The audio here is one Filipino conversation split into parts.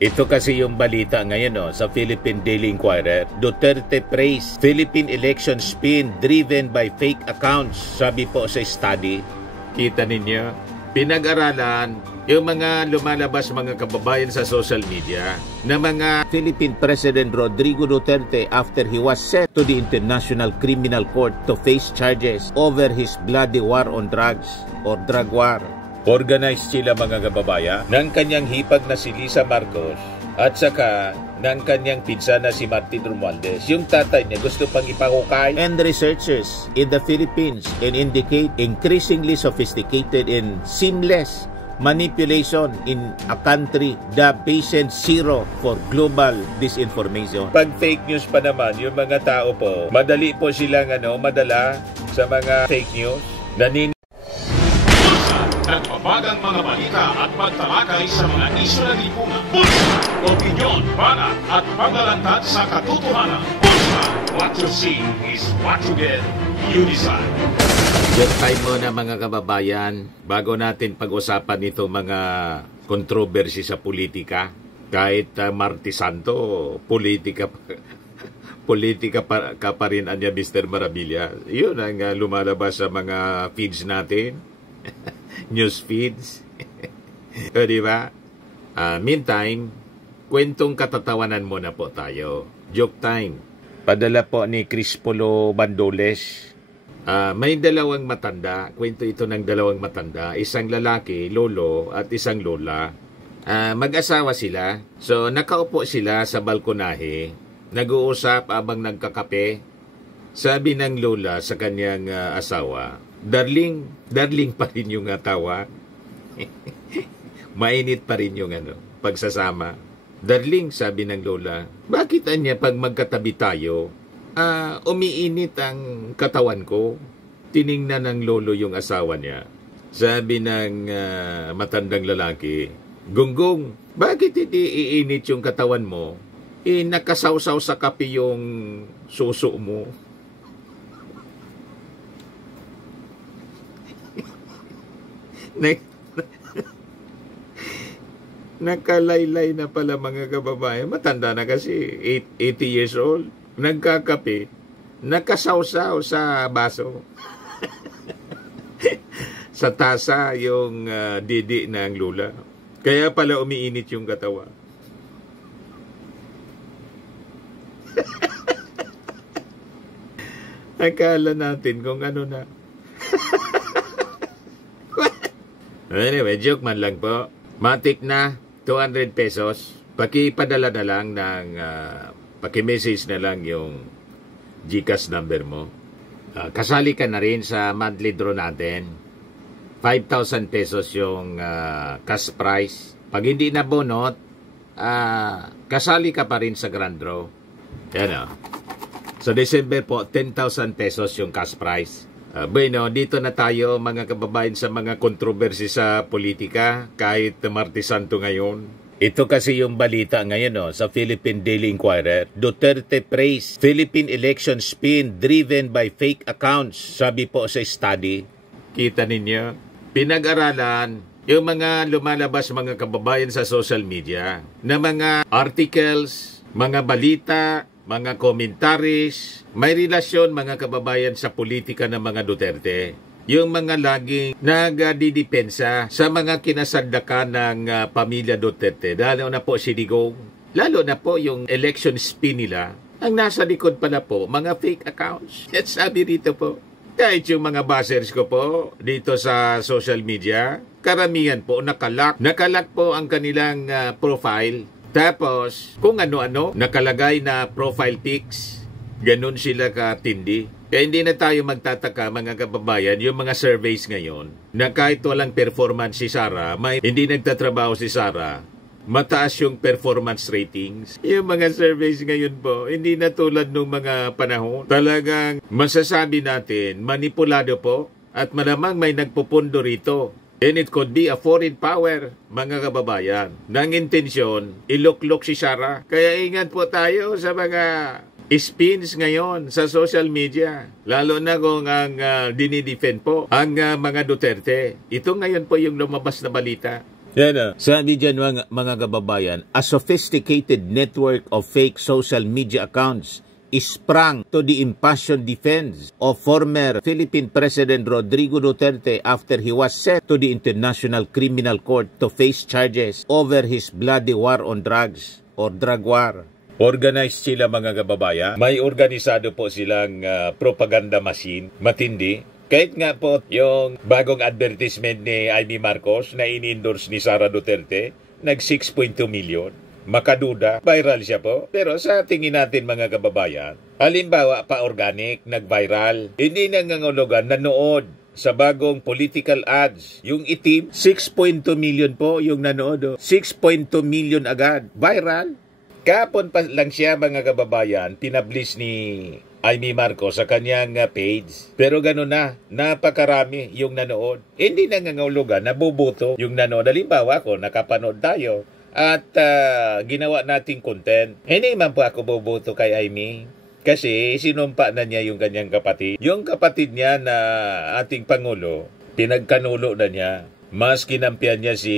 Ito kasi yung balita ngayon sa Philippine Daily Inquirer. Duterte praise Philippine election spin driven by fake accounts. Sabi po sa study, kita ninyo, pinag-aralan yung mga lumalabas mga kababayan sa social media na mga Philippine President Rodrigo Duterte after he was sent to the International Criminal Court to face charges over his bloody war on drugs or drug war. Organized sila mga kababayan ng kanyang hipag na si Lisa Marcos at saka ng kanyang pinsan na si Martin Romualdez. Yung tatay niya gusto pang ipahukay. And researchers in the Philippines indicate increasingly sophisticated and seamless manipulation in a country the patient zero for global disinformation. Pag fake news pa naman, yung mga tao po, madali po silang madala sa mga fake news. Nagbabagang mga balita at pagtalakay sa mga isyu ng lipunan. Bulsa! Opinyon, banat at paglalantad sa katotohanan. Bulsa! What you see is what you get. You decide. Good time muna mga kababayan, bago natin pag-usapan ito mga kontrobersy sa politika. Kahit Martes Santo, politika pa rin anya Mr. Maravilla. Yun ang lumalabas sa mga feeds natin. News feeds. O diba? Meantime, kwentong katatawanan muna po tayo. Joke time. Padala po ni Crispolo Bandoles. May dalawang matanda. Kwento ito ng dalawang matanda. Isang lalaki, lolo, at isang lola. Mag-asawa sila. So, nakaupo sila sa balkonahe. Nag-uusap abang nagkakape. Sabi ng lola sa kanyang asawa, Darling pa rin yung tawa. Mainit pa rin yung pagsasama. Darling, sabi ng lola, bakit anya pag magkatabi tayo, umiinit ang katawan ko? Tiningnan ng lolo yung asawa niya. Sabi ng matandang lalaki, Gunggong, bakit hindi iinit yung katawan mo? Nakasawsaw sa kape yung suso mo. Nakalaylay na pala mga kababayan. Matanda na kasi, 80 years old. Nagkakape, nakasawsaw sa baso. Sa tasa yung didi ng lula. Kaya pala umiinit yung katawa. Akala natin kung ano na. Anyway, joke man lang po. Matik na, 200 pesos. Pakipadala na lang ng, pakimessage na lang yung GCash number mo. Kasali ka na rin sa monthly draw natin. 5,000 pesos yung cash prize. Pag hindi na bonot, kasali ka pa rin sa grand draw. Yan o. Sa December po, 10,000 pesos yung cash prize. Bueno, dito na tayo mga kababayan sa mga kontrobersy sa politika kahit Martes Santo ngayon. Ito kasi yung balita ngayon sa Philippine Daily Inquirer. Duterte praise Philippine election spin driven by fake accounts. Sabi po sa study, kita ninyo, pinag-aralan yung mga lumalabas mga kababayan sa social media na mga articles, mga balita, mga commentaries, may relasyon mga kababayan sa politika ng mga Duterte. Yung mga laging nagdidepensa sa mga kinasandakan ng pamilya Duterte. Lalo na po si Digong. Lalo na po yung election spin nila. Ang nasa likod pala po, mga fake accounts. At sabi dito po, kahit yung mga buzzers ko po dito sa social media, karamihan po nakalak. Nakalak po ang kanilang profile. Tapos, kung ano-ano, nakalagay na profile pics, ganun sila katindi. Kaya hindi na tayo magtataka mga kababayan, yung mga surveys ngayon, na kahit walang performance si Sara, hindi nagtatrabaho si Sara, mataas yung performance ratings. Yung mga surveys ngayon po, hindi na tulad nung mga panahon. Talagang masasabi natin, manipulado po, at malamang may nagpupundo rito. And it could be a foreign power, mga kababayan. Nang intensyon, iluklok si Sara. Kaya ingat po tayo sa mga spins ngayon sa social media. Lalo na kung ang dinidefend po ang mga Duterte. Ito ngayon po yung lumabas na balita. Yan, sabi dyan mga kababayan, a sophisticated network of fake social media accounts sprang to the impassioned defense of former Philippine President Rodrigo Duterte after he was sent to the International Criminal Court to face charges over his bloody war on drugs or drug war. Organized sila mga kababayan. May organisado po silang propaganda machine, matindi. Kahit nga po yung bagong advertisement ni Amy Marcos na in-endorse ni Sara Duterte, nag 6.2 million. Makaduda, viral siya po. Pero sa tingin natin mga kababayan, halimbawa pa-organic, nag-viral. Hindi nangangulugan, nanood sa bagong political ads. Yung itim, 6.2 million po yung nanood. 6.2 million agad. Viral. Kapon pa lang siya mga kababayan, pinablis ni Amy Marcos sa kanyang page. Pero gano'n na, napakarami yung nanood. Hindi nangangahulugan, nabubuto yung nanood. Halimbawa ako, nakapanood tayo at ginawa nating content. Hindi man po ako bubuto kay Amy. Kasi sinumpa na niya yung kanyang kapatid. Yung kapatid niya na ating Pangulo, pinagkanulo na niya. Mas kinampihan niya si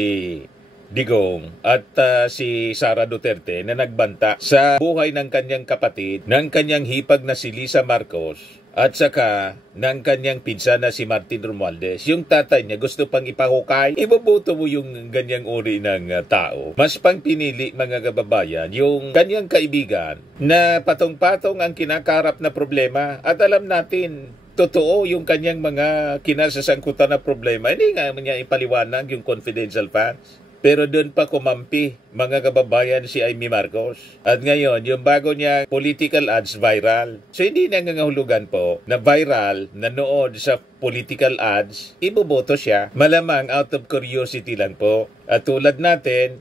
Digong at si Sara Duterte na nagbanta sa buhay ng kanyang kapatid, ng kanyang hipag na si Lisa Marcos at saka ng kanyang pinsan na si Martin Romualdez. Yung tatay niya gusto pang ipahukay, iboboto mo yung ganyang uri ng tao. Mas pang pinili mga kababayan yung kanyang kaibigan na patong-patong ang kinakarap na problema at alam natin totoo yung kanyang mga kinasasangkutan na problema. Hindi nga niya ipaliwanag yung confidential funds. Pero doon pa kumampi, mga kababayan, si Amy Marcos. At ngayon, yung bago niya political ads viral. So hindi nangangahulugan po na viral, nanood sa political ads, iboboto siya. Malamang out of curiosity lang po. At tulad natin,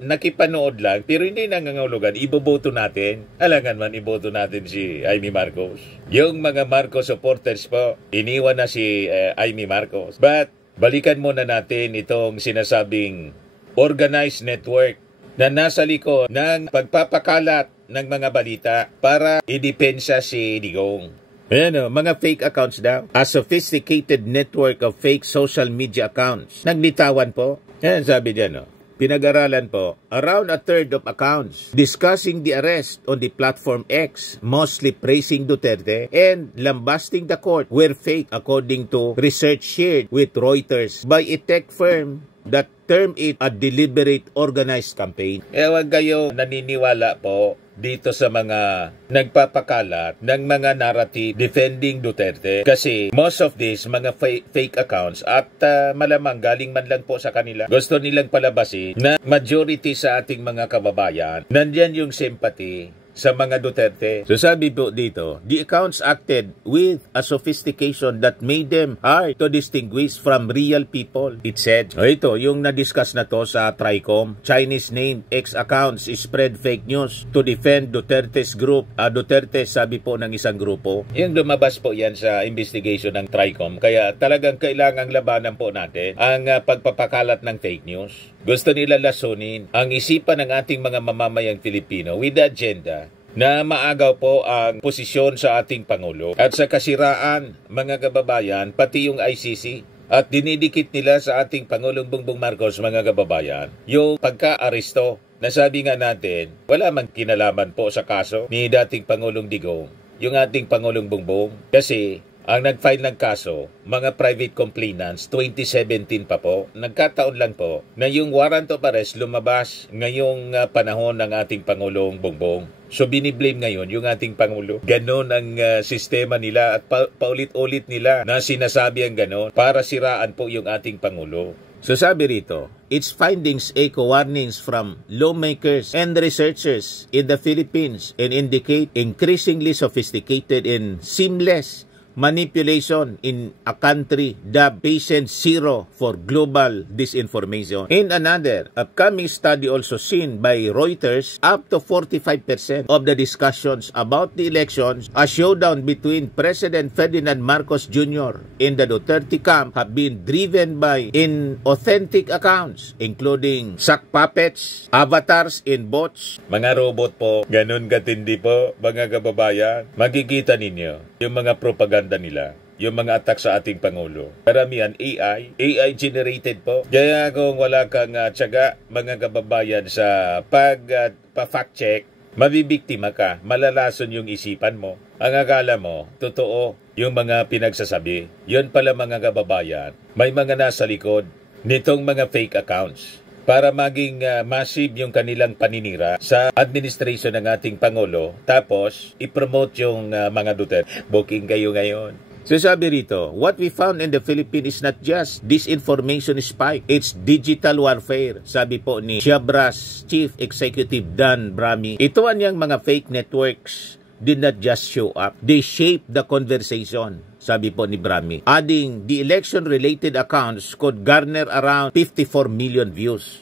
nakipanood lang, pero hindi nangangahulugan, iboboto natin. Alangan man iboto natin si Amy Marcos. Yung mga Marcos supporters po, iniwan na si Amy Marcos. But balikan muna natin itong sinasabing organized network na nasa likod ng pagpapakalat ng mga balita para idepensa si Digong. Ayan mga fake accounts daw. A sophisticated network of fake social media accounts. Nagnitawan po. Ayan sabi dyan pinag-aralan po, around a third of accounts discussing the arrest on the platform X, mostly praising Duterte and lambasting the court, were fake according to research shared with Reuters by a tech firm that termed it a deliberate organized campaign. Huwag kayo naniniwala po dito sa mga nagpapakalat ng mga narrative defending Duterte kasi most of these mga fake accounts at malamang galing man lang po sa kanila. Gusto nilang palabasin na majority sa ating mga kababayan nandyan yung sympathy sa mga Duterte. So sabi po dito, the accounts acted with a sophistication that made them hard to distinguish from real people, it said. Ito, yung na-discuss na to sa TRICOM, Chinese named X accounts spread fake news to defend Duterte's group. Duterte sabi po ng isang grupo. Yung lumabas po yan sa investigation ng TRICOM. Kaya talagang kailangang labanan po natin ang pagpapakalat ng fake news. Gusto nila lasunin ang isipan ng ating mga mamamayang Filipino with the agenda na maagaw po ang posisyon sa ating Pangulo at sa kasiraan, mga kababayan, pati yung ICC. At dinidikit nila sa ating Pangulong Bongbong Marcos, mga kababayan, yung pagka-aresto. Nasabi nga natin, wala man kinalaman po sa kaso ni dating Pangulong Digong, yung ating Pangulong Bongbong, kasi ang nag-file ng kaso, mga private complainants, 2017 pa po. Nagkataon lang po na yung warrant of arrest lumabas ngayong panahon ng ating Pangulong Bongbong. So biniblame ngayon yung ating Pangulo. Ganon ang sistema nila at paulit-ulit nila na sinasabi ang ganon para siraan po yung ating Pangulo. So sabi rito, its findings echo warnings from lawmakers and researchers in the Philippines and indicate increasingly sophisticated and seamless manipulation in a country dubbed patient zero for global disinformation. In another upcoming study also seen by Reuters, up to 45% of the discussions about the elections, a showdown between President Ferdinand Marcos Jr. and the Duterte camp have been driven by inauthentic accounts, including sock puppets, avatars, and bots. Mga robot po, ganun katindi po, mga kababayan. Makikita ninyo yung mga propaganda nila. yung mga attack sa ating Pangulo. Karamihan AI generated po. Kaya kung wala kang tiyaga, mga kababayan, sa pa-fact check, mabibiktima ka, malalason yung isipan mo. Ang akala mo, totoo yung mga pinagsasabi. Yun pala mga kababayan, may mga nasa likod nitong mga fake accounts para maging massive yung kanilang paninira sa administration ng ating Pangulo, tapos i-promote yung mga Duterte. Booking kayo ngayon. So sabi rito, what we found in the Philippines is not just disinformation spike, it's digital warfare. Sabi po ni Siabra's Chief Executive Dan Brami, ito ang mga fake networks did not just show up, they shaped the conversation. Sabi po ni Brami, adding the election-related accounts could garner around 54 million views.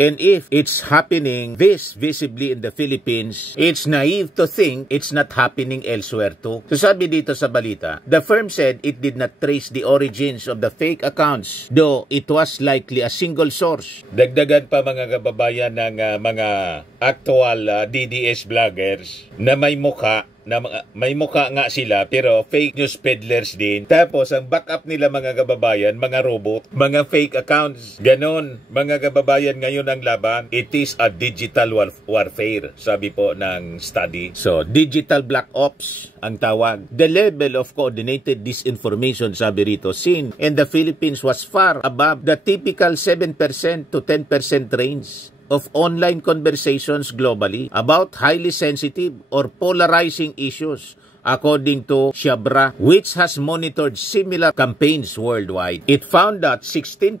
And if it's happening this visibly in the Philippines, it's naive to think it's not happening elsewhere too. So sabi dito sa balita, the firm said it did not trace the origins of the fake accounts, though it was likely a single source. Dagdagan pa mga kababayan ng mga actual DDS vloggers na may mukha nga sila pero fake news peddlers din. Tapos ang backup nila mga kababayan, mga robot, mga fake accounts. Ganon mga kababayan ngayon ang laban. It is a digital warfare, sabi po ng study. So digital black ops ang tawag. The level of coordinated disinformation, sabi rito, seen in the Philippines was far above the typical 7% to 10% range of online conversations globally about highly sensitive or polarizing issues, according to Siabra, which has monitored similar campaigns worldwide. It found that 16%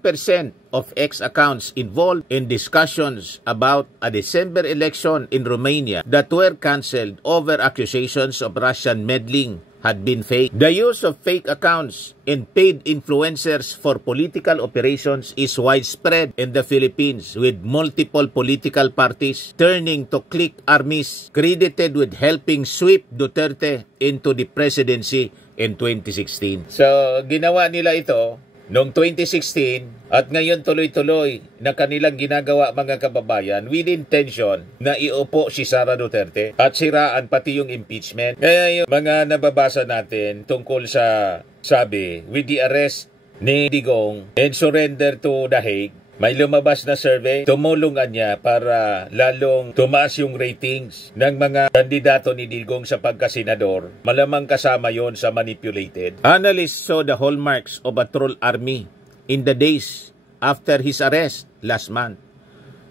of X accounts involved in discussions about a December election in Romania that were cancelled over accusations of Russian meddling had been fake. The use of fake accounts and paid influencers for political operations is widespread in the Philippines, with multiple political parties turning to click armies credited with helping sweep Duterte into the presidency in 2016. So, ginawa nila ito noong 2016 at ngayon tuloy-tuloy na kanilang ginagawa mga kababayan with intention na iupo si Sara Duterte at siraan pati yung impeachment. Kaya yung mga nababasa natin tungkol sa sabi with the arrest ni Digong and surrender to The Hague, may lumabas na survey, tumulungan niya para lalong tumaas yung ratings ng mga kandidato ni Digong sa pagkasenador. Malamang kasama yon sa manipulated. Analysts saw the hallmarks of a troll army in the days after his arrest last month,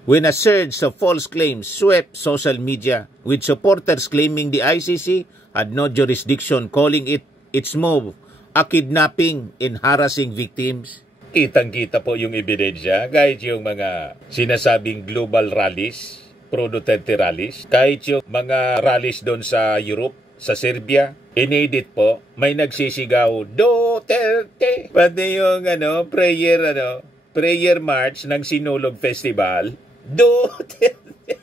when a surge of false claims swept social media, with supporters claiming the ICC had no jurisdiction, calling its move a kidnapping and harassing victims. Kitang-kita po yung ebidensya, kahit yung mga sinasabing global rallies, pro-Duterte rallies, kahit yung mga rallies doon sa Europe, sa Serbia, inedit po, may nagsisigaw, Duterte! Pati yung prayer march ng Sinulog Festival, Duterte!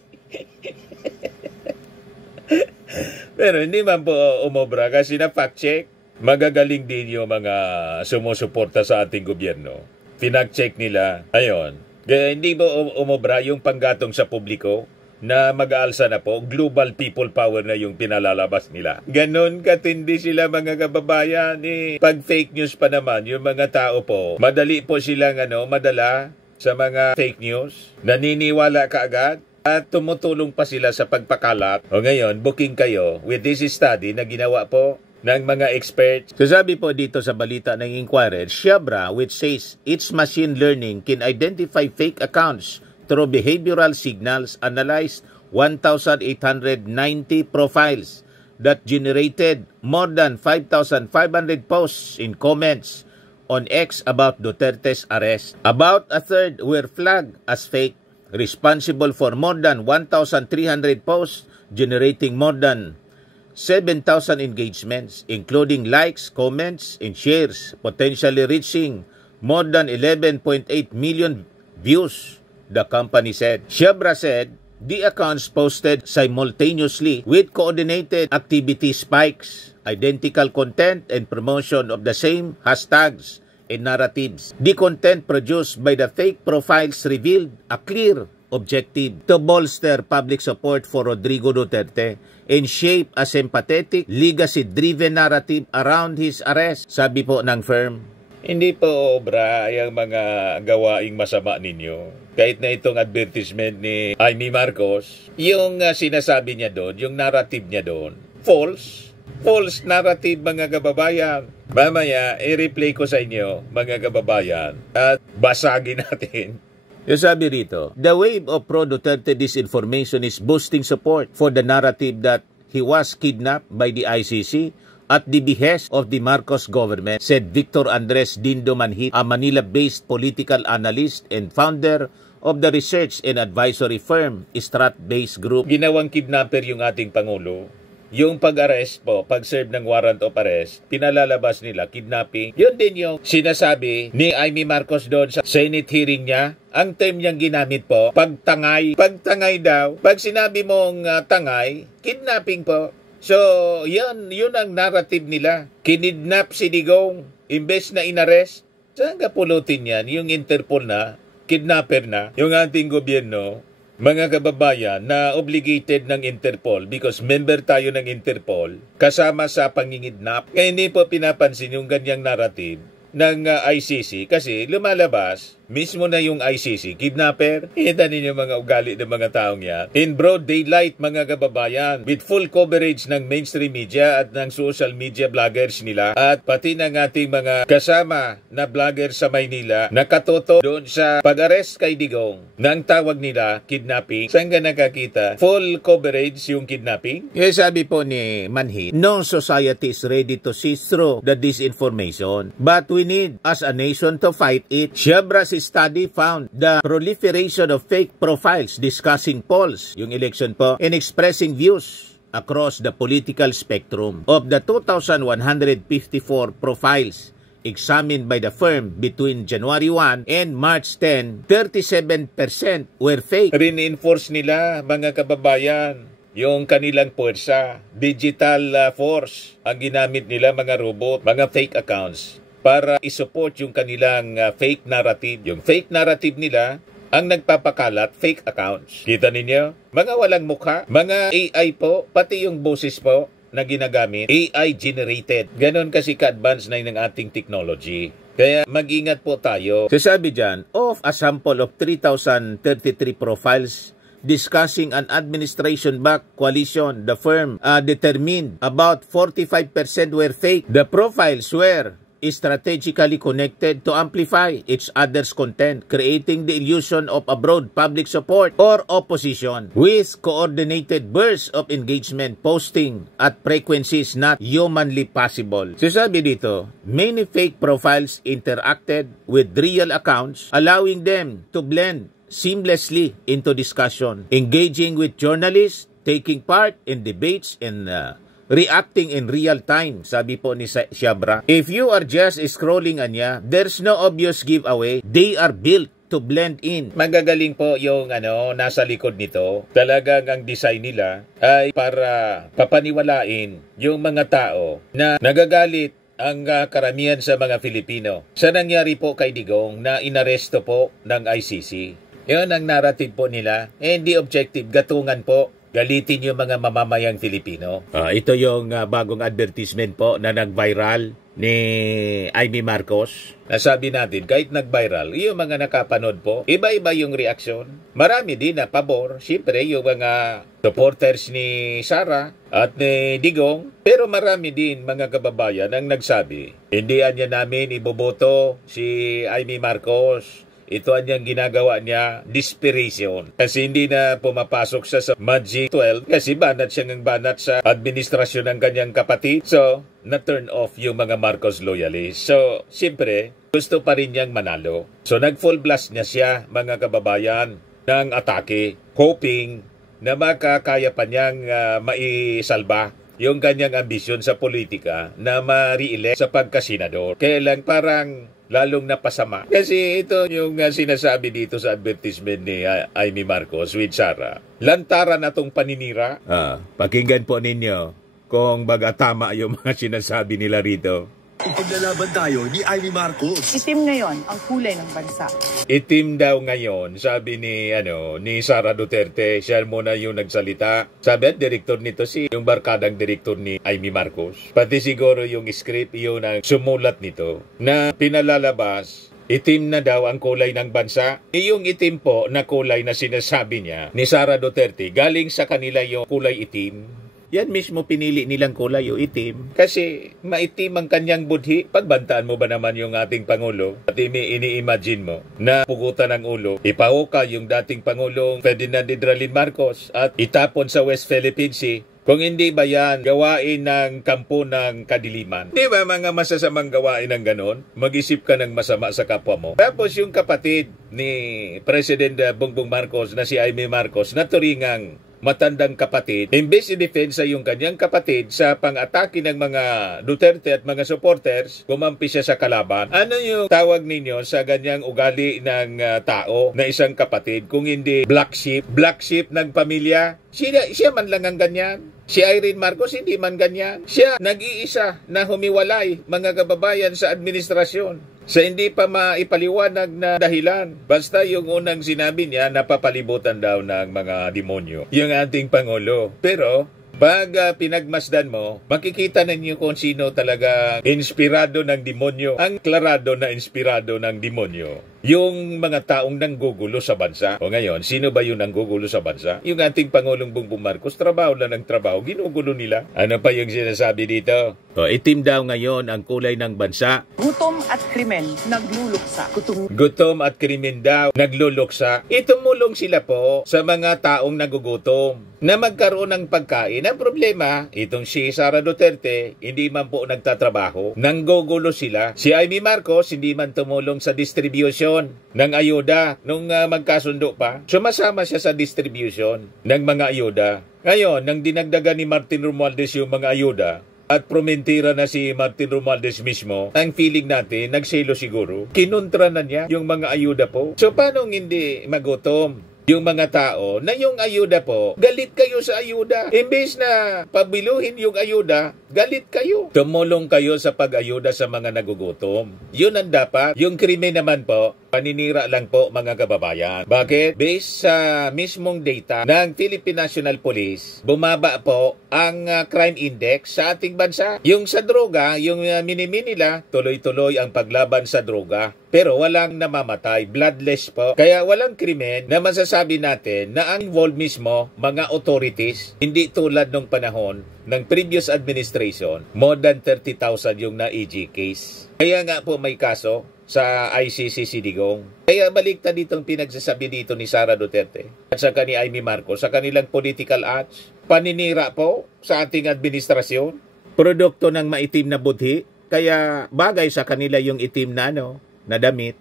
Pero hindi man po umobra kasi na fact check. Magagaling din yung mga sumusuporta sa ating gobyerno. Pinag-check nila. Ayon. Kaya hindi ba umobra yung panggatong sa publiko na mag-aalsa na po, global people power na yung pinalalabas nila. Ganon katindi sila mga kababayan. Pag fake news pa naman, yung mga tao po, madali po silang madala sa mga fake news. Naniniwala kaagad. At tumutulong pa sila sa pagpakalat. O ngayon, booking kayo with this study na ginawa po ng mga experts. So sabi po dito sa balita ng Inquirer, Siabra, which says its machine learning can identify fake accounts through behavioral signals, analyzed 1,890 profiles that generated more than 5,500 posts in comments on X about Duterte's arrest. About a third were flagged as fake, responsible for more than 1,300 posts, generating more than 7,000 engagements, including likes, comments, and shares, potentially reaching more than 11.8 million views, the company said. Siabra said the accounts posted simultaneously with coordinated activity spikes, identical content, and promotion of the same hashtags and narratives. The content produced by the fake profiles revealed a clear objective to bolster public support for Rodrigo Duterte and shape a sympathetic, legacy-driven narrative around his arrest, sabi po ng firm. Hindi po obra yung mga gawaing masama ninyo. Kahit na itong advertisement ni Amy Marcos, yung sinasabi niya doon, yung narrative niya doon, false. False narrative, mga kababayan. Mamaya, i-replay ko sa inyo, mga kababayan, at basagin natin. Yung sabi rito, the wave of pro-Duterte disinformation is boosting support for the narrative that he was kidnapped by the ICC at the behest of the Marcos government, said Victor Andres Dindo Manhit, a Manila-based political analyst and founder of the research and advisory firm Strat-based Group. Ginawang kidnapper yung ating Pangulo. Yung pag-arrest po, pag-serve ng warrant of arrest, pinalalabas nila, kidnapping. Yun din yung sinasabi ni Amy Marcos doon sa Senate hearing niya. Ang term niyang ginamit po, pagtangay. Pagtangay daw. Pag sinabi mong tangay, kidnapping po. So, yun ang narrative nila. Kinidnap si Digong, imbes na inarrest. Saan ka pulutin yan? Yung Interpol na, kidnapper na, yung ating gobyerno, mga kababayan na obligated ng Interpol because member tayo ng Interpol kasama sa pangingidnap. Kaya hindi po pinapansin yung ganyang narrative ng ICC kasi lumalabas mismo na yung ICC, kidnapper. Kita ninyo mga ugali ng mga taong yan. In broad daylight, mga kababayan, with full coverage ng mainstream media at ng social media vloggers nila at pati ng ating mga kasama na vlogger sa Maynila nakatoto doon sa pag-arrest kay Digong nang tawag nila kidnapping. Saan ka nakakita? Full coverage yung kidnapping? Yes, sabi po ni Manhit, no society is ready to see through the disinformation, but we need as a nation to fight it. Siabra's study found the proliferation of fake profiles discussing polls, yung election po, and expressing views across the political spectrum. Of the 2,154 profiles examined by the firm between January 1 and March 10, 37% were fake. Reinforce nila, mga kababayan, yung kanilang puwersa, digital force, ang ginamit nila, mga robot, mga fake accounts, para isupport yung kanilang fake narrative. Yung fake narrative nila, ang nagpapakalat, fake accounts. Kita ninyo? Mga walang mukha, mga AI po, pati yung boses po na ginagamit, AI generated. Ganon kasi ka-advance na yung ating technology. Kaya mag-ingat po tayo. Sasabi dyan, of a sample of 3,033 profiles discussing an administration-backed coalition, the firm determined about 45% were fake. The profiles were strategically connected to amplify each other's content, creating the illusion of a broad public support or opposition with coordinated bursts of engagement posting at frequencies not humanly possible. So sabi dito, many fake profiles interacted with real accounts, allowing them to blend seamlessly into discussion, engaging with journalists, taking part in debates, and reacting in real time, sabi po ni Siabra. If you are just scrolling anya, there's no obvious giveaway. They are built to blend in. Magagaling po yung nasa likod nito. Talagang ang design nila ay para papaniwalain yung mga tao na nagagalit ang karamihan sa mga Filipino. Sa nangyari po kay Digong na inaresto po ng ICC. Yun ang narrative po nila. Hindi objective, gatungan po. Galitin yung mga mamamayang Filipino. Ito yung bagong advertisement po na nag-viral ni Amy Marcos. Nasabi natin, kahit nag-viral, yung mga nakapanood po, iba-iba yung reaksyon. Marami din na pabor. Siyempre, yung mga supporters ni Sara at ni Digong. Pero marami din mga kababayan ang nagsabi, hindi anya namin iboboto si Amy Marcos. Ito ang ginagawa niya, desperation. Kasi hindi na pumapasok siya sa Magic 12 kasi banat siya ng banat sa administrasyon ng kanyang kapatid. So, na-turn off yung mga Marcos loyalists. So, siyempre, gusto pa rin niyang manalo. So, nag-full blast niya siya, mga kababayan, ng atake, hoping na makakaya pa niyang maisalba yung kanyang ambisyon sa politika na ma-re-elect sa pagkasenador. Kaya lang parang lalong napasama. Kasi ito yung sinasabi dito sa advertisement ni Amy Marcos with Sara. Lantaran na tong paninira. Pakinggan po ninyo kung baga tama yung mga sinasabi nila rito. Ipaglalaban tayo ni Amy Marcos. Itim ngayon ang kulay ng bansa. Itim daw ngayon, sabi ni Sara Duterte. Siya muna yung nagsalita. Sabi at direktor nito yung barkadang direktor ni Amy Marcos. Pati siguro yung script yun ang sumulat nito na pinalalabas. Itim na daw ang kulay ng bansa. Yung itim po na kulay na sinasabi niya ni Sara Duterte, galing sa kanila yung kulay itim. Yan mismo pinili nilang kulay o itim. Kasi maitim ang kanyang budhi. Pagbantaan mo ba naman yung ating Pangulo? At ini-imagine mo na pugutan ng ulo, ipahuka yung dating Pangulong Ferdinand Hidralin Marcos at itapon sa West Philippine Sea. Kung hindi ba yan gawain ng kampo ng kadiliman? Di ba mga masasamang gawain ng ganon? Mag-isip ka ng masama sa kapwa mo. Tapos yung kapatid ni President Bongbong Marcos na si Amy Marcos na turingang matandang kapatid, imbes i-defensa yung kanyang kapatid sa pang-atake ng mga Duterte at mga supporters, kumampi siya sa kalaban. Ano yung tawag ninyo sa ganyang ugali ng tao na isang kapatid kung hindi black sheep ng pamilya? Siya man lang ang ganyan. Si Irene Marcos hindi man ganyan. Siya nag-iisa na humiwalay mga kababayan sa administrasyon. Sa hindi pa maipaliwanag na dahilan. Basta yung unang sinabi niya, napapalibutan daw ng mga demonyo yung ating Pangulo. Pero pag pinagmasdan mo, makikita ninyo kung sino talaga inspirado ng demonyo. Ang klarado na inspirado ng demonyo, yung mga taong nanggugulo sa bansa. O ngayon, sino ba yung nanggugulo sa bansa? Yung ating Pangulong Bongbong Marcos, trabaho lang ng trabaho, ginugulo nila. Ano pa yung sinasabi dito? Itim daw ngayon ang kulay ng bansa. Gutom at krimen nagluluksa. Gutom at krimen daw nagluluksa. Itumulong sila po sa mga taong nagugutom na magkaroon ng pagkain. Ang problema, itong si Sara Duterte, hindi man po nagtatrabaho. Nanggugulo sila. Si Amy Marcos, hindi man tumulong sa distribution ng ayuda nung magkasundo pa. Sumasama siya sa distribution ng mga ayuda. Ngayon, nang dinagdagan ni Martin Romualdez yung mga ayuda, at promentira na si Martin Romualdez mismo, ang feeling natin, nagselo siguro, kinontra na niya yung mga ayuda po. So, paano hindi magutom yung mga tao na yung ayuda po, galit kayo sa ayuda. Imbes na pabiluhin yung ayuda, galit kayo. Tumulong kayo sa pag-ayuda sa mga nagugutom. Yun ang dapat. Yung krimen naman po, paninira lang po mga kababayan. Bakit? Based sa mismong data ng Philippine National Police, bumaba po ang crime index sa ating bansa. Yung sa droga, yung minimi nila, tuloy-tuloy ang paglaban sa droga. Pero walang namamatay, bloodless po. Kaya walang krimen na masasabi natin na ang involved mismo, mga authorities, hindi tulad nung panahon ng previous administration, more than 30,000 yung na-EG case. Kaya nga po may kaso sa ICC Digong. Kaya baliktad ditong pinagsasabi dito ni Sara Duterte at sa ni Amy Marcos sa kanilang political ads. Paninira po sa ating administrasyon. Produkto ng maitim na budhi. Kaya bagay sa kanila yung itim na damit.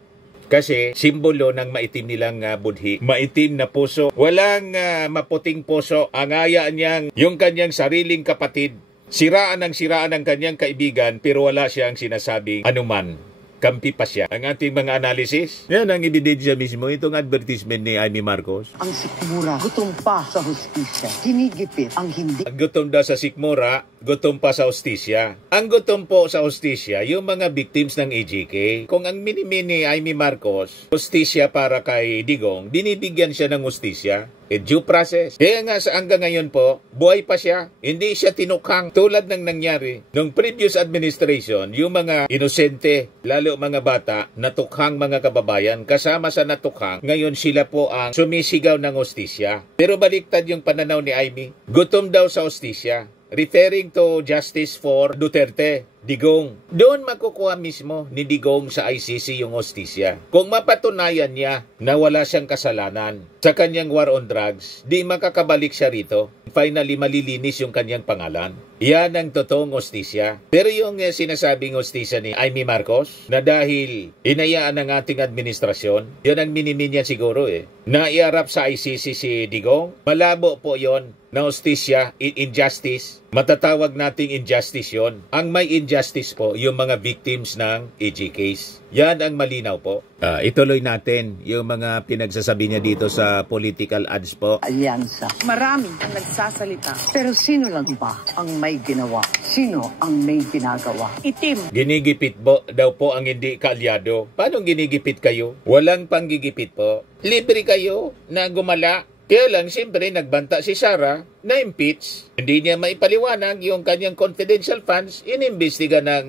Kasi simbolo ng maitim nilang budhi. Maitim na puso. Walang maputing puso. Ang aya niyang yung kanyang sariling kapatid. Siraan ng kanyang kaibigan pero wala siyang sinasabing anuman. Kampi pa siya. Ang ating mga analysis, yan ang ebidensya mismo, itong advertisement ni Amy Marcos. Ang sikmura, gutom pa sa hustisya. Hinigipit ang hindi. Gutom daw sa sikmura, gutom pa sa hustisya. Ang gutom po sa hustisya, yung mga victims ng EJK. Kung ang minimi ni Amy Marcos, hustisya para kay Digong, binibigyan siya ng hustisya. Due process. Kaya nga sa hanggang ngayon po, buhay pa siya. Hindi siya tinukhang tulad ng nangyari nung previous administration, yung mga inosente, lalo mga bata, natukhang mga kababayan, kasama sa natukhang, ngayon sila po ang sumisigaw ng hustisya. Pero baliktad yung pananaw ni Amy. Gutom daw sa hustisya. Referring to justice for Duterte, Digong. Doon makukuha mismo ni Digong sa ICC yung hustisya. Kung mapatunayan niya na wala siyang kasalanan sa kanyang war on drugs, di makakabalik siya rito. Finally, malilinis yung kanyang pangalan. Yan ang totoong hustisya. Pero yung sinasabing hustisya ni Amy Marcos, na dahil inayaan ng ating administrasyon, yun ang minimi niya siguro na iarap sa ICC si Digong. Malabo po yon na hustisya, injustice. Matatawag nating injustice yon. Ang may injustice po, yung mga victims ng EJ case. Yan ang malinaw po. Ituloy natin yung mga pinagsasabi niya dito sa political ads po. Alyansa. Marami ang nagsasalita. Pero sino lang ba ang may may ginawa. Sino ang may ginagawa? Itim. Ginigipit daw po ang hindi kaalyado. Paano ginigipit kayo? Walang panggigipit po. Libre kayo na gumala. Kaya lang, siyempre, nagbanta si Sara na impeach. Hindi niya maipaliwanag yung kanyang confidential funds. Inimbestiga ng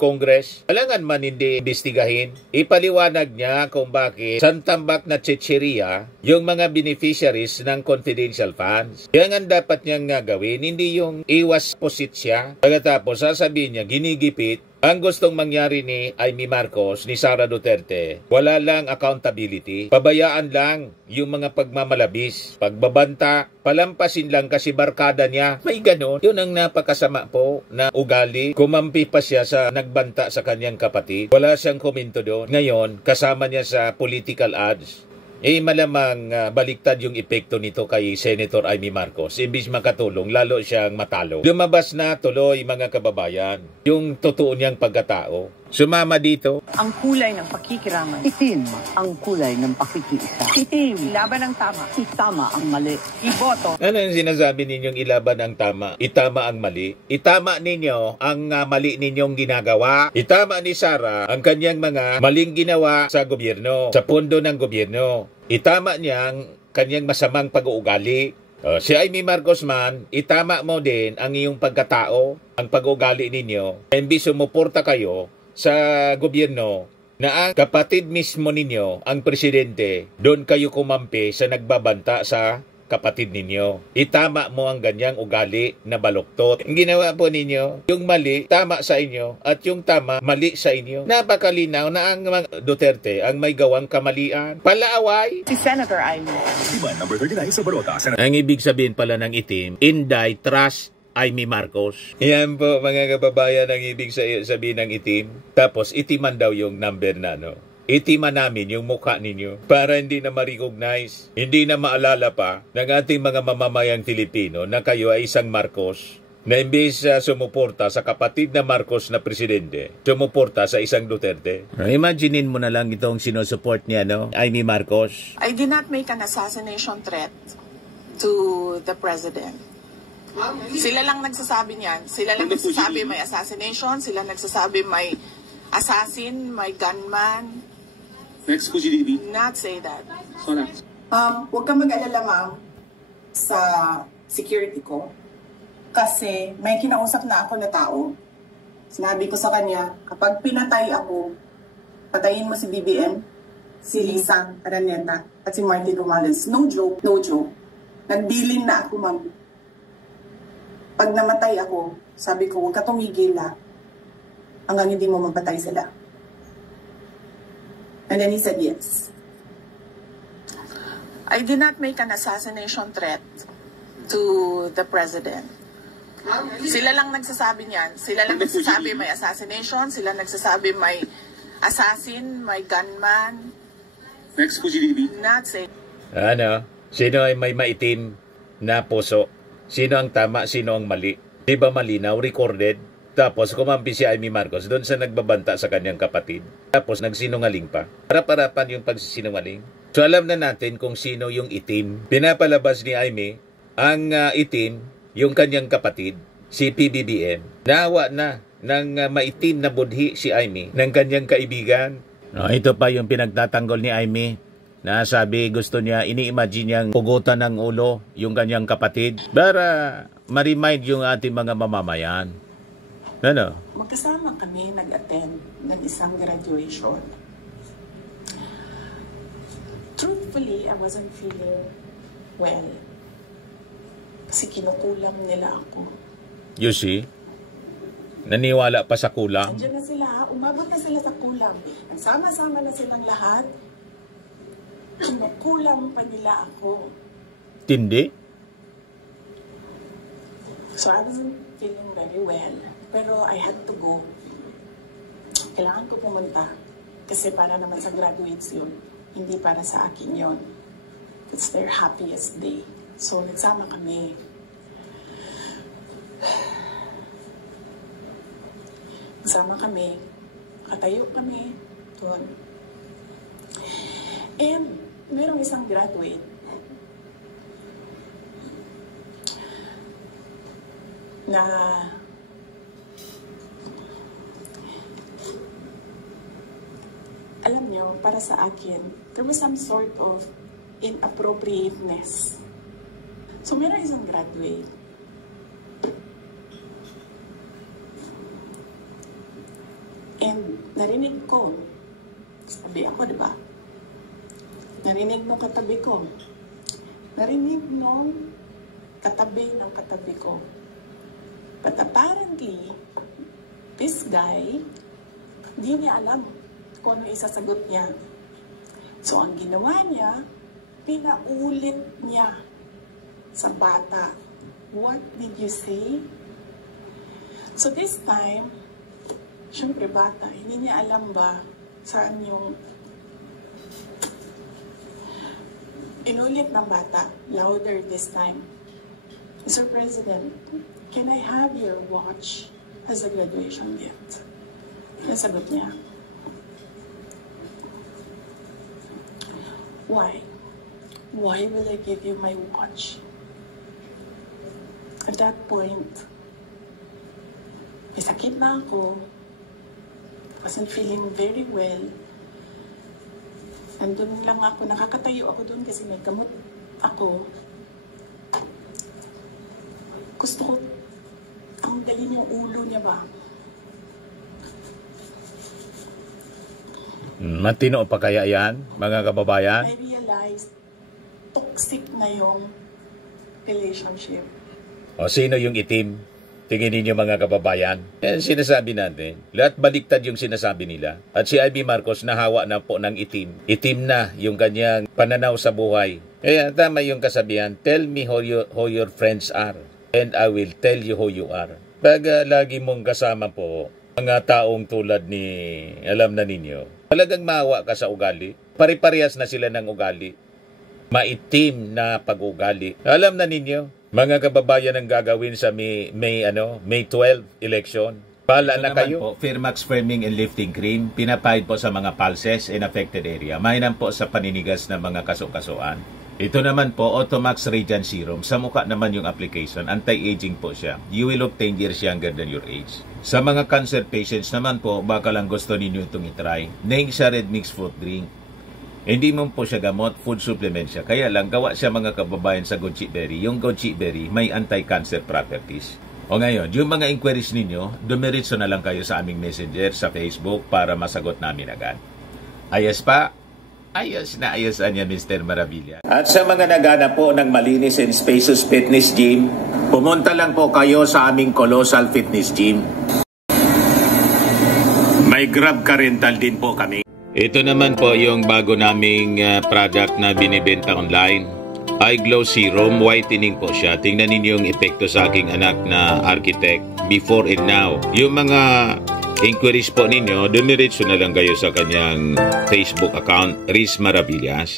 Congress. Kailangan man hindi imbestigahin. Ipaliwanag niya kung bakit santambak na chicheria yung mga beneficiaries ng confidential funds. Kaya nga dapat niyang gawin, hindi yung iwas posit siya. Pagkatapos, sasabihin niya, ginigipit. Ang gustong mangyari ni Amy Marcos, ni Sara Duterte, wala lang accountability. Pabayaan lang yung mga pagmamalabis. Pagbabanta, palampasin lang kasi barkada niya. May ganon. Yun ang napakasama po na ugali. Kumampi pa siya sa nagbanta sa kanyang kapatid. Wala siyang komento doon. Ngayon, kasama niya sa political ads. Malamang baliktad yung epekto nito kay Senator Amy Marcos. Imbis makatulong, lalo siyang matalo. Lumabas na tuloy mga kababayan yung totoo niyang pagkatao. Sumama dito. Ang kulay ng pakikiraman. Itim ang kulay ng pakikiisa. Itim. Laban ng tama. Itama ang mali. Iboto. Ano yung sinasabi ninyong ilaban ang tama? Itama ang mali. Itama ninyo ang mali ninyong ginagawa. Itama ni Sara ang kanyang mga maling ginawa sa gobyerno, sa pondo ng gobyerno. Itama niya ang kanyang masamang pag-uugali. Si Amy Marcos man, itama mo din ang iyong pagkatao, ang pag-uugali ninyo. Imbis sumuporta kayo sa gobyerno na ang kapatid mismo ninyo, ang presidente, doon kayo kumampi sa nagbabanta sa kapatid ninyo. Itama mo ang ganyang ugali na baluktot. Ang ginawa po ninyo, yung mali, tama sa inyo, at yung tama, mali sa inyo. Napakalinaw na ang mga Duterte ang may gawang kamalian. Palaaway. Si Senator Amy. Diba, number 39 sa Balota. Ang ibig sabihin pala ng itim, Inday Trust Amy Marcos. Yan po mga kababayan ang ibig sabihin ng itim. Tapos itiman daw yung number na Itiman namin yung mukha ninyo para hindi na ma-recognize, hindi na maalala pa ng ating mga mamamayang Filipino na kayo ay isang Marcos na imbes sumuporta sa kapatid na Marcos na presidente, sumuporta sa isang Duterte. Imaginein mo na lang itong sinusupport niya, Amy Marcos. I did not make an assassination threat to the president. Sila lang nagsasabi niyan. Sila lang nagsasabi may assassination. Sila nagsasabi may assassin, may gunman. Next po, GDP. Not say that. Huwag kang mag-alala, ma'am, sa security ko. Kasi may kinausap na ako na tao. Sinabi ko sa kanya, kapag pinatay ako, patayin mo si BBM, si Lisa Araneta, at si Martin Romales. No joke, no joke. Nagbilin na ako, ma'am. Pag namatay ako, sabi ko, huwag ka tumigil hanggang hindi mo mapatay sila. And then he said yes. I did not make an assassination threat to the president. Sila lang nagsasabi niyan. Sila lang nagsasabi may assassination. Sila nagsasabi may assassin, may gunman. Next po, GDP. Not say. Sino ay may maitim na puso? Sino ang tama, sino ang mali? Di ba malinaw, recorded? Tapos kumampi si Amy Marcos doon sa nagbabanta sa kanyang kapatid. Tapos nagsinungaling pa. Harap-harapan yung pagsisinungaling. So alam na natin kung sino yung itim. Pinapalabas ni Amy ang itim, yung kanyang kapatid, si PBBM. Naawa na ng maitim na budhi si Amy ng kanyang kaibigan. Ito pa yung pinagtatanggol ni Amy. Na sabi gusto niya, ini-imagine niyang pugutan ng ulo yung kanyang kapatid para ma-remind yung ating mga mamamayan. Magkasama kami nag-attend ng isang graduation. Truthfully, I wasn't feeling well. Kasi kinukulam nila ako. You see? Naniwala pa sa kulang? Andiyan na sila, umabot na sila sa kulam. Nagsama-sama na silang lahat. Kinukulam pa nila ako. Tindi? So I wasn't feeling very well. Pero I had to go. Kailangan ko pumunta. Kasi para naman sa graduates yun. Hindi para sa akin yun. It's their happiest day. So nagsama kami. Nagsama kami. Katayo kami. Doon. And merong isang graduate na alam nyo, para sa akin, there was some sort of inappropriateness. So, meron isang graduate. And narinig ko, sabi ako, diba? Narinig nung katabi ko. Narinig nung katabi ng katabi ko. But apparently, this guy, di niya alam kung ano isasagot niya. So, ang ginawa niya, pinaulit niya sa bata. What did you say? So, this time, syempre bata, hindi niya alam ba saan yung inulit ng bata, louder this time. Mr. President, can I have your watch as a graduation gift? Nasagot niya. Why? Why will I give you my watch? At that point, may sakit na ako. Wasn't feeling very well. Nandun lang ako, nakakatayo ako dun kasi may gamot ako. Gusto ko, ang galing yung ulo niya ba? Matino pa kaya yan, mga kababayan? I realized, toxic na yung relationship. O sino yung itim? Tingin ninyo mga kababayan. Yan sinasabi natin. Lahat baliktad yung sinasabi nila. At si Ivy Marcos nahawa na po ng itim. Itim na yung kanyang pananaw sa buhay. Kaya tama yung kasabihan, tell me who your friends are and I will tell you who you are. Pag lagi mong kasama po mga taong tulad ni, alam na ninyo, talagang mahawa ka sa ugali. Pare-parehas na sila ng ugali. Maitim na pag-ugali. Alam na ninyo, mga kababayan ang gagawin sa May 12 election. Pala na kayo. Po, Firmax Firming and Lifting Cream, pinapahid po sa mga pulses in affected area. Mainam po sa paninigas ng mga kaso-kasuan. Ito naman po, Automax Radiant Serum. Sa mukha naman yung application. Anti-aging po siya. You will look 10 years younger than your age. Sa mga cancer patients naman po, baka lang gusto ninyo itong itry. Nengsa Red Mix Fruit Drink. Hindi mo po siya gamot, food supplement siya. Kaya lang, gawa siya mga kababayan sa goji berry. Yung goji berry may anti-cancer properties. O ngayon, yung mga inquiries ninyo, dumiritso na lang kayo sa aming messenger sa Facebook para masagot namin agad. Ayos pa? Ayos na ayosan niya, Mr. Maravilla. At sa mga naghanap po ng malinis and spacious fitness gym, pumunta lang po kayo sa aming Colossal Fitness Gym. May Grab Car Rental din po kami. Ito naman po yung bago naming product na binibenta online. Eye Glow Serum, whitening po siya. Tingnan ninyo yung epekto sa aking anak na architect before and now. Yung mga inquiries po ninyo, dumiretso na lang kayo sa kanyang Facebook account, Riz Maravillas.